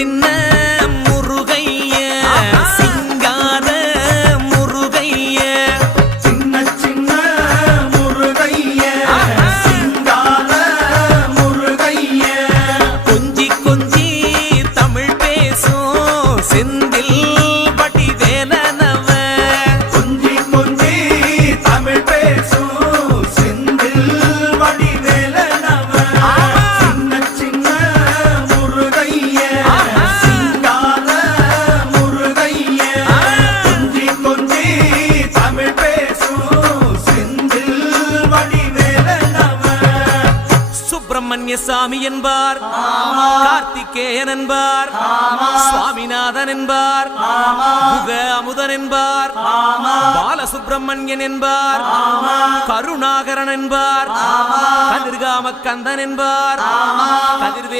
சின்ன முருகைய சிங்கார முருகைய சின்ன சின்ன முருகைய சிங்கார முருகைய கொஞ்சி கொஞ்சி தமிழ் பேசும் செந்தில் வடிவேலனவ கொஞ்சி கொஞ்சி தமிழ் பேசும் செந்தில் வடிவேலனவ சின்ன சின்ன முருகைய சிங்கார முருகைய கொஞ்சி கொஞ்சி தமிழ் பேசும் செந்தில் வடிவேலனவ சுப்பிரமணிய சாமி என்பார், கார்த்திகேயன் என்பார், சுவாமிநாதன் என்பார், முக அமுதன் என்பார், பாலசுப்பிரமணியன் என்பார், கருணாகரன் என்பார், கதிர்காம கந்தன் என்பார், கதிர்வே